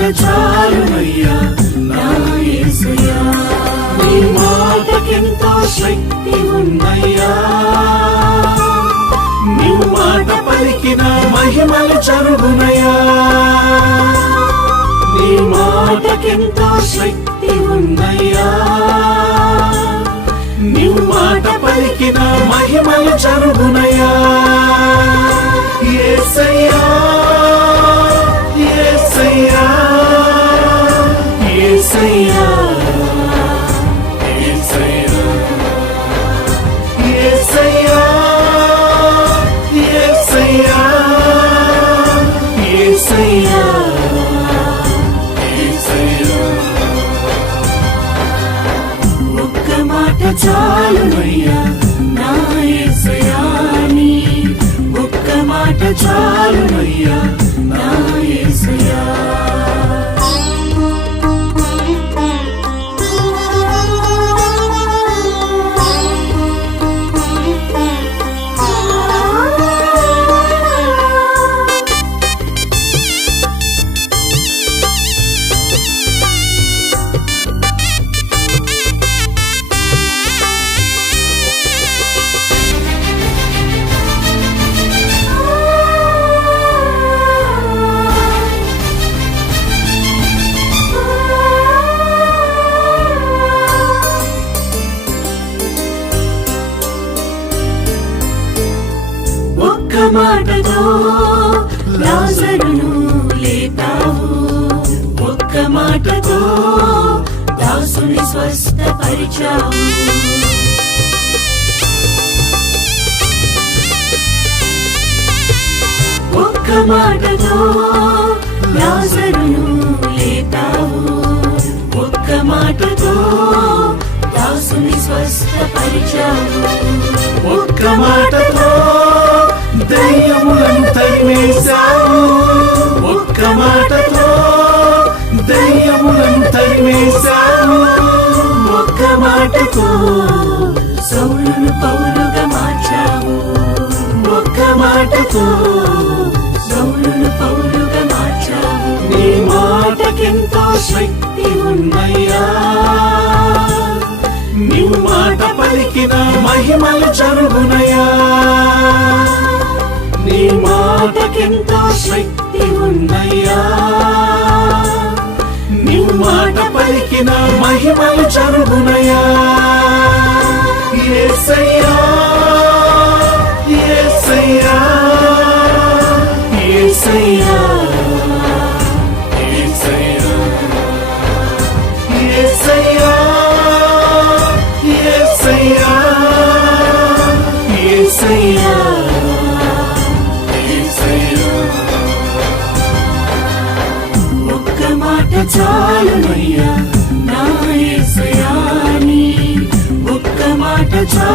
మాట చాలునయ్యా నా యేసయ్యా. నీ మాటకెంతో శక్తి ఉన్నయ్యా. నీ మాట పలికిన మహిమలు చరుగునయ్యా. నీ మాటకెంతో శక్తి ఉన్నయ్యా. నీ మాట పలికిన మహిమలు చరుగునయ్యా. ఏసయ్యా చాలునయ్యా నా యేసయ్యా ఒక్క మాట చాలునయ్యా నా మాటతో లాజరును లేపావు? ఒక్క మాటతో దాసుని స్వస్థపరిచావు. ఒక్క మాటతో లాజరును లేపావు? ఒక్క మాటతో దాసుని స్వస్థపరిచావు. ఒక్క మాటతో తరిమేశావు ఒక్క మాటతో దయ్యములను తరిమేశావు. ఒక్క మాటతో సౌలును పౌరుగా మార్చావు. ఒక్క మాటతో సౌలును పౌరుగా మార్చావు. నీ మాటకెంతో శక్తి ఉన్నయ్యా. నీ మాట పలికిన మహిమలు చరుగునయా నీకెంతో శక్తి ఉన్నయ్యా. నీవు మాట పలికిన మహిమలు జరుగునయ్యా. ఏసయ్యా ఏసయ్యా ఏసయ్యా.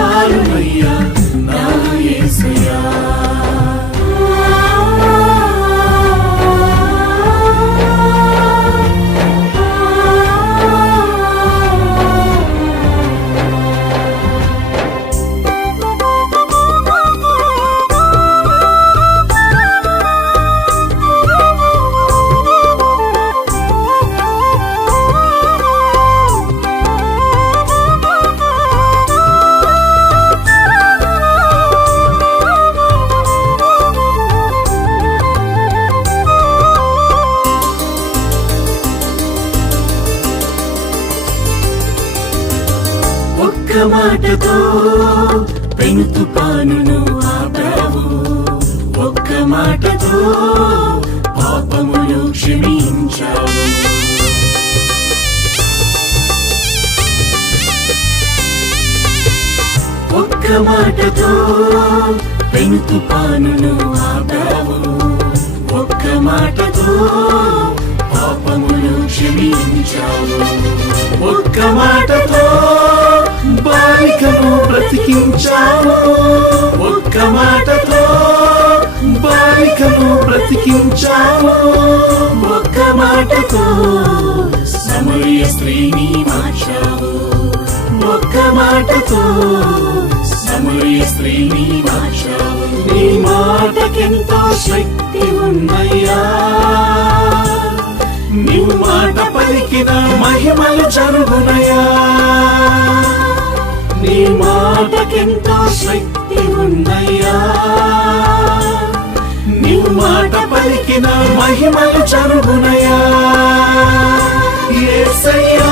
மாறும் ఒక్క మాటతో పెను తుపానును ఆపావు ఒక్క మాటతో పాపములు క్షమించావు. ఒక్క మాటతో పెను తుపానును ఆపావు ఒక్క మాటతో పాపములు క్షమించావు. ఒక్క మాటతో బాలికను బ్రతికించావు ఒక్క మాటతో బాలికను బ్రతికించావు ఒక్క మాటతో సమరయ స్త్రీని మార్చావు ఒక్క మాటతో సమరయ స్త్రీని మార్చావు నీ మాటకెంతో శక్తి ఉన్నయ్యా. నీవు మాట పలికిన మహిమలు జరుగునయా శక్తి ఉన్నయ్యా నీవు మాట పలికిన మహిమలు జరుగునయా ఏసయ్యా.